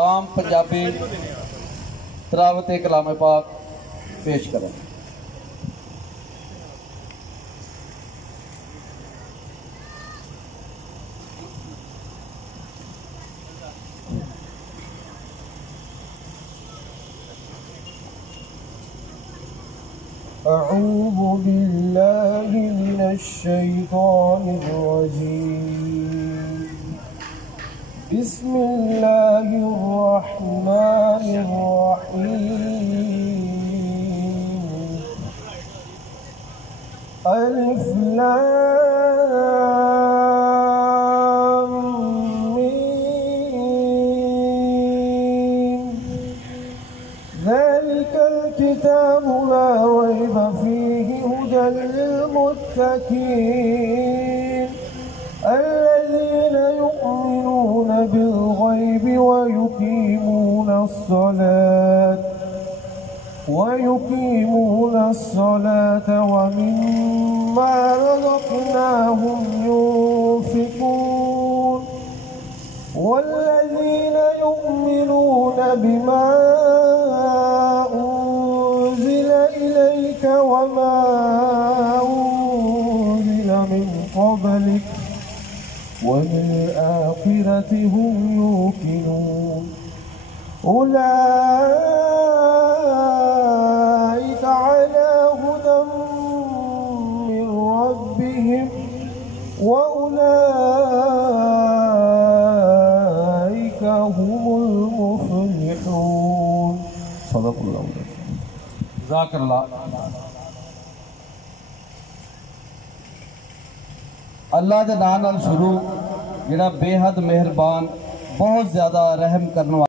आम पंजाबी तलावत कलाम पाक पेश करें। أعوذ بالله من الشيطان الرجيم بسم الله الرحمن الرحيم ألف لام ميم ذلك الكتاب لا ريب فيه هدى للمتقين الذين يؤمنون بالغيب ويقيمون الصلاة ومما رزقناهم ينفقون والذين يؤمنون بما أنزل إليك وما أنزل من قبلك وبالآخرة هم يوقنون أولئك على هدى من ربهم وأولئك هم المفلحون صدق الله جزاक अल्लाह। अल्लाह के नाम नाल शुरू जिहड़ा बेहद मेहरबान बहुत ज़्यादा रहम करने